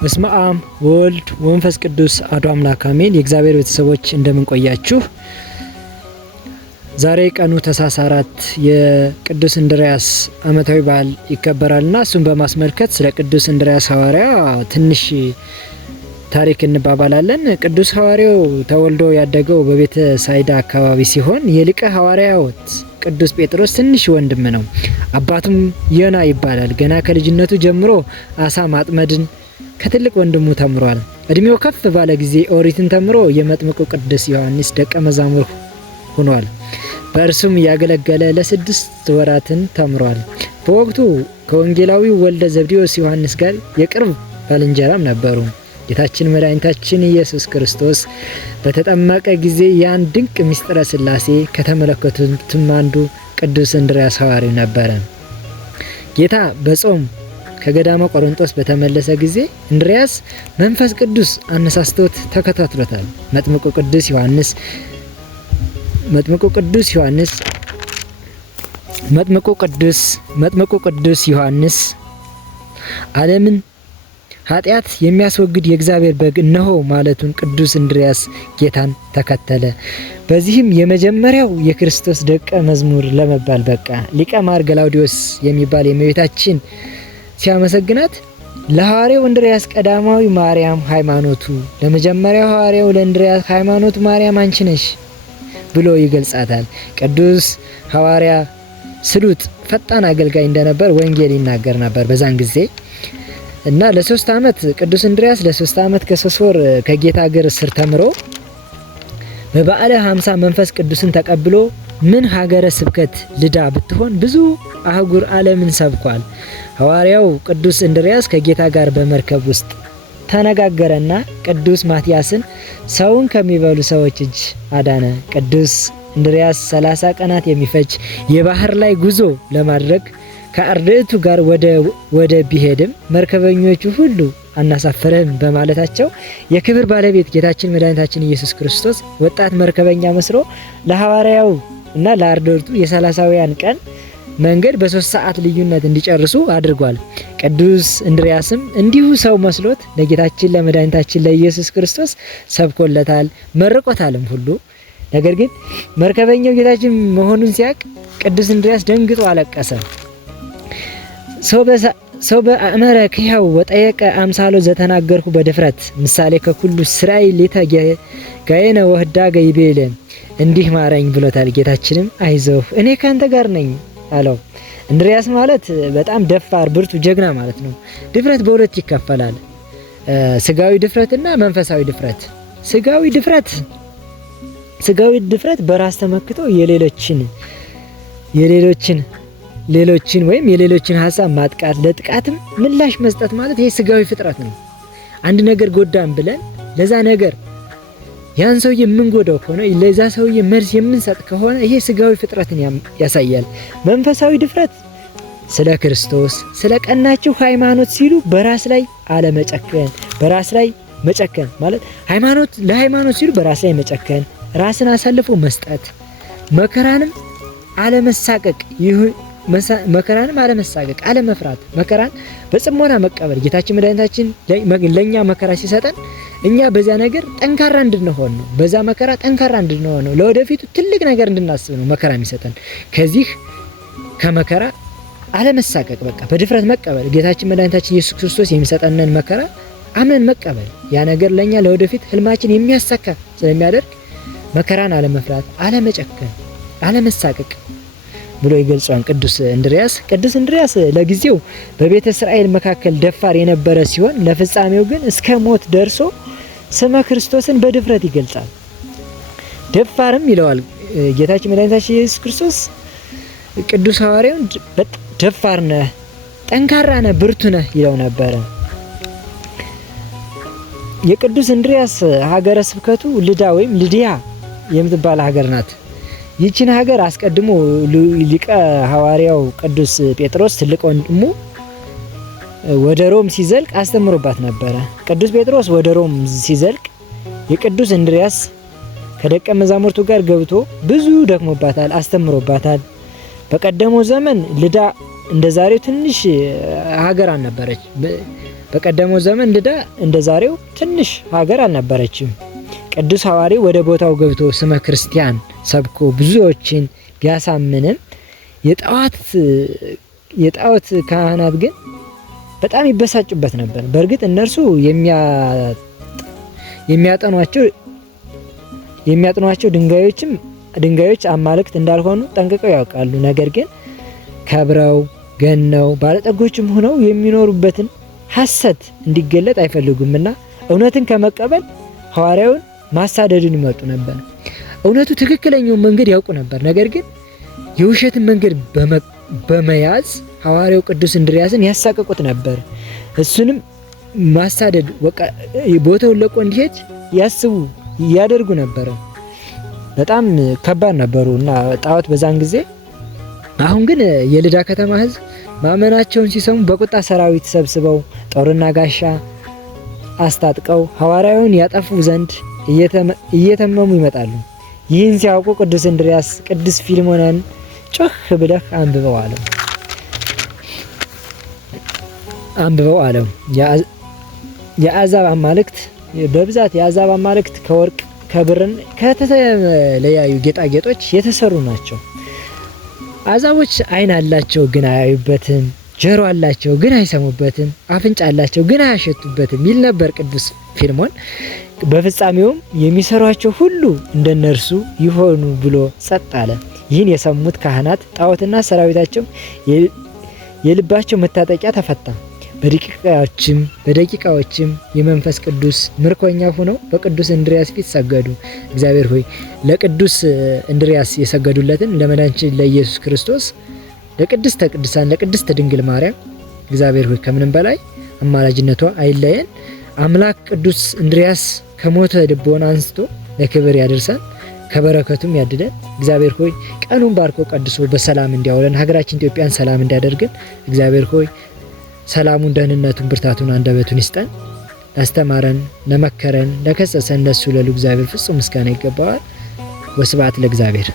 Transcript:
በስመ አብ ወልድ ወመንፈስ ቅዱስ አሐዱ አምላክ አሜን። የእግዚአብሔር ቤተሰቦች እንደምን ቆያችሁ? ዛሬ ቀኑ ታኅሳስ 4 የቅዱስ እንድርያስ ዓመታዊ በዓል ይከበራልና እሱን በማስመልከት ስለ ቅዱስ እንድርያስ ሐዋርያ ትንሽ ታሪክ እንባባላለን። ቅዱስ ሐዋርያው ተወልዶ ያደገው በቤተ ሳይዳ አካባቢ ሲሆን የሊቀ ሐዋርያት ቅዱስ ጴጥሮስ ትንሽ ወንድም ነው። አባቱም ዮና ይባላል። ገና ከልጅነቱ ጀምሮ አሳ ማጥመድን ከትልቅ ወንድሙ ተምሯል። እድሜው ከፍ ባለ ጊዜ ኦሪትን ተምሮ የመጥምቁ ቅዱስ ዮሐንስ ደቀ መዛሙር ሆኗል። በእርሱም ያገለገለ ለ6 ወራትን ተምሯል። በወቅቱ ከወንጌላዊው ወልደ ዘብዴዎስ ዮሐንስ ጋር የቅርብ ባልንጀራም ነበሩ። ጌታችን መድኃኒታችን ኢየሱስ ክርስቶስ በተጠመቀ ጊዜ ያን ድንቅ ምስጢረ ሥላሴ ከተመለከቱትም አንዱ ቅዱስ እንድርያስ ሐዋርያው ነበረ። ጌታ በጾም ከገዳመ ቆሮንጦስ በተመለሰ ጊዜ እንድርያስ መንፈስ ቅዱስ አነሳስቶት ተከታትሎታል። መጥምቁ ቅዱስ ዮሐንስ ዓለምን ኃጢአት የሚያስወግድ የእግዚአብሔር በግ እነሆ ማለቱን ቅዱስ እንድርያስ ጌታን ተከተለ። በዚህም የመጀመሪያው የክርስቶስ ደቀ መዝሙር ለመባል በቃ። ሊቀ ማር ገላውዲዮስ የሚባል የእመቤታችን ሲያመሰግናት ለሐዋርያው እንድርያስ ቀዳማዊ ማርያም ሃይማኖቱ፣ ለመጀመሪያው ሐዋርያው ለእንድርያስ ሃይማኖቱ ማርያም አንቺ ነሽ ብሎ ይገልጻታል። ቅዱስ ሐዋርያ ስሉጥ ፈጣን አገልጋይ እንደነበር ወንጌል ይናገር ነበር በዛን ጊዜ እና ለ3 ዓመት ቅዱስ እንድርያስ ለ3 ዓመት ከ3 ወር ከጌታ እግር ስር ተምሮ በበዓለ 50 መንፈስ ቅዱስን ተቀብሎ ምን ሀገረ ስብከት ልዳ ብትሆን ብዙ አህጉር ዓለምን ሰብኳል። ሐዋርያው ቅዱስ እንድርያስ ከጌታ ጋር በመርከብ ውስጥ ተነጋገረና ቅዱስ ማትያስን ሰውን ከሚበሉ ሰዎች እጅ አዳነ። ቅዱስ እንድርያስ 30 ቀናት የሚፈጅ የባህር ላይ ጉዞ ለማድረግ ከአርድእቱ ጋር ወደ ቢሄድም መርከበኞቹ ሁሉ አናሳፍረን በማለታቸው የክብር ባለቤት ጌታችን መድኃኒታችን ኢየሱስ ክርስቶስ ወጣት መርከበኛ መስሎ ለሐዋርያው እና ለአርድእቱ የ30ያን ቀን መንገድ በ3 ሰዓት ልዩነት እንዲጨርሱ አድርጓል። ቅዱስ እንድርያስም እንዲሁ ሰው መስሎት ለጌታችን ለመድኃኒታችን ለኢየሱስ ክርስቶስ ሰብኮለታል፣ መርቆታልም ሁሉ። ነገር ግን መርከበኛው ጌታችን መሆኑን ሲያውቅ ቅዱስ እንድርያስ ደንግጦ አለቀሰ። ሰው በአእመረ ክያው ወጠየቀ አምሳሎ ዘተናገርኩ በድፍረት ምሳሌ ከኩሉ ስራይ ሌታ ጋየነ ወህዳገ ይቤለ እንዲህ ማረኝ ብሎታል። ጌታችንም አይዞህ እኔ ካንተ ጋር ነኝ አለው። እንድርያስ ማለት በጣም ደፋር ብርቱ ጀግና ማለት ነው። ድፍረት በሁለት ይከፈላል፣ ስጋዊ ድፍረትና መንፈሳዊ ድፍረት። ስጋዊ ድፍረት በራስ ተመክቶ የሌሎችን ሀሳብ ማጥቃት፣ ለጥቃትም ምላሽ መስጠት ማለት ይሄ ስጋዊ ፍጥረት ነው። አንድ ነገር ጎዳን ብለን ለዛ ነገር ያን ሰውዬ የምንጎዳው ከሆነ ለዛ ሰውዬ መልስ የምንሰጥ ከሆነ ይሄ ስጋዊ ፍጥረትን ያሳያል። መንፈሳዊ ድፍረት ስለ ክርስቶስ ስለ ቀናቸው ሃይማኖት ሲሉ በራስ ላይ መጨከን ማለት ለሃይማኖት ሲሉ በራስ ላይ መጨከን፣ ራስን አሳልፎ መስጠት፣ መከራንም አለመሳቀቅ፣ አለመፍራት፣ መከራን በጽሞና መቀበል። ጌታችን መድኃኒታችን ለኛ መከራ ሲሰጠን እኛ በዛ ነገር ጠንካራ እንድንሆን ነው። በዛ መከራ ጠንካራ እንድንሆን ነው። ለወደፊቱ ትልቅ ነገር እንድናስብ ነው መከራ የሚሰጠን። ከዚህ ከመከራ አለመሳቀቅ፣ በቃ በድፍረት መቀበል። ጌታችን መድኃኒታችን ኢየሱስ ክርስቶስ የሚሰጠንን መከራ አምነን መቀበል። ያ ነገር ለኛ ለወደፊት ህልማችን የሚያሳካ ስለሚያደርግ መከራን አለመፍራት፣ አለመጨከን፣ አለመሳቀቅ ብሎ ይገልጿል ቅዱስ እንድርያስ ለጊዜው በቤተ እስራኤል መካከል ደፋር የነበረ ሲሆን ለፍጻሜው ግን እስከ ሞት ደርሶ ስመ ክርስቶስን በድፍረት ይገልጻል። ደፋርም ይለዋል ጌታችን መድኃኒታችን ኢየሱስ ክርስቶስ ቅዱስ ሐዋርያውን ደፋር ነህ፣ ጠንካራ ነህ፣ ብርቱ ነህ ይለው ነበረ። የቅዱስ እንድርያስ ሀገረ ስብከቱ ልዳ ወይም ልድያ የምትባል ሀገር ናት። ይህችን ሀገር አስቀድሞ ሊቀ ሐዋርያው ቅዱስ ጴጥሮስ ትልቅ ወንድሙ ወደ ሮም ሲዘልቅ አስተምሮባት ነበረ። ቅዱስ ጴጥሮስ ወደ ሮም ሲዘልቅ የቅዱስ እንድርያስ ከደቀ መዛሙርቱ ጋር ገብቶ ብዙ ደክሞባታል፣ አስተምሮባታል። በቀደመው ዘመን ልዳ እንደዛሬው ትንሽ ሀገር አልነበረች። በቀደመው ዘመን ልዳ እንደ ዛሬው ትንሽ ሀገር አልነበረችም። ቅዱስ ሐዋርያው ወደ ቦታው ገብቶ ስመ ክርስቲያን ሰብኮ ብዙዎችን ቢያሳምንም የጣዖት ካህናት ግን በጣም ይበሳጩበት ነበር። በእርግጥ እነርሱ የሚያጠኗቸው ድንጋዮች አማልክት እንዳልሆኑ ጠንቅቀው ያውቃሉ። ነገር ግን ከብረው ገነው ባለጠጎችም ሆነው የሚኖሩበትን ሐሰት እንዲገለጥ አይፈልጉምና እውነትን ከመቀበል ሐዋርያውን ማሳደድን ይመጡ ነበር። እውነቱ ትክክለኛውን መንገድ ያውቁ ነበር። ነገር ግን የውሸትን መንገድ በመያዝ ሐዋርያው ቅዱስ እንድርያስን ያሳቀቁት ነበር። እሱንም ማሳደድ ቦታውን ለቆ እንዲሄድ ያደርጉ ነበር። በጣም ከባድ ነበሩ እና ጣዖት በዛን ጊዜ። አሁን ግን የልዳ ከተማ ሕዝብ ማመናቸውን ሲሰሙ በቁጣ ሰራዊት ሰብስበው ጦርና ጋሻ አስታጥቀው ሐዋርያውን ያጠፉ ዘንድ እየተመሙ ይመጣሉ። ይህን ሲያውቁ ቅዱስ እንድርያስ ቅዱስ ፊልሞናን ጮህ ብለህ አንብበው አለው። የአሕዛብ አማልክት በብዛት የአሕዛብ አማልክት ከወርቅ ከብርን ከተለያዩ ጌጣጌጦች የተሰሩ ናቸው። አሕዛቦች ዓይን አላቸው ግን አያዩበትም፣ ጆሮ አላቸው ግን አይሰሙበትም፣ አፍንጫ አላቸው ግን አያሸቱበትም ይል ነበር ቅዱስ ፊልሞን። በፍጻሜውም የሚሰሯቸው ሁሉ እንደነርሱ ይሆኑ ብሎ ጸጥ አለ። ይህን የሰሙት ካህናት ጣዖትና ሰራዊታቸው የልባቸው መታጠቂያ ተፈታ። በደቂቃዎችም የመንፈስ ቅዱስ ምርኮኛ ሆነው በቅዱስ እንድርያስ ፊት ሰገዱ። እግዚአብሔር ሆይ ለቅዱስ እንድርያስ የሰገዱለትን ለመድኃኒታችን ለኢየሱስ ክርስቶስ ለቅድስተ ቅዱሳን ለቅድስት ድንግል ማርያም እግዚአብሔር ሆይ ከምንም በላይ አማላጅነቷ አይለየን። አምላክ ቅዱስ እንድርያስ ከሞተ ልቦና አንስቶ ለክብር ያደርሰን፣ ከበረከቱም ያድለን። እግዚአብሔር ሆይ ቀኑን ባርኮ ቀድሶ በሰላም እንዲያውለን፣ ሀገራችን ኢትዮጵያን ሰላም እንዲያደርግን እግዚአብሔር ሆይ ሰላሙን፣ ደህንነቱን፣ ብርታቱን፣ አንደበቱን ይስጠን። ላስተማረን፣ ለመከረን፣ ለከሰሰን ለሱ ለሉ እግዚአብሔር ፍጹም ምስጋና ይገባዋል። ወስብሐት ለእግዚአብሔር።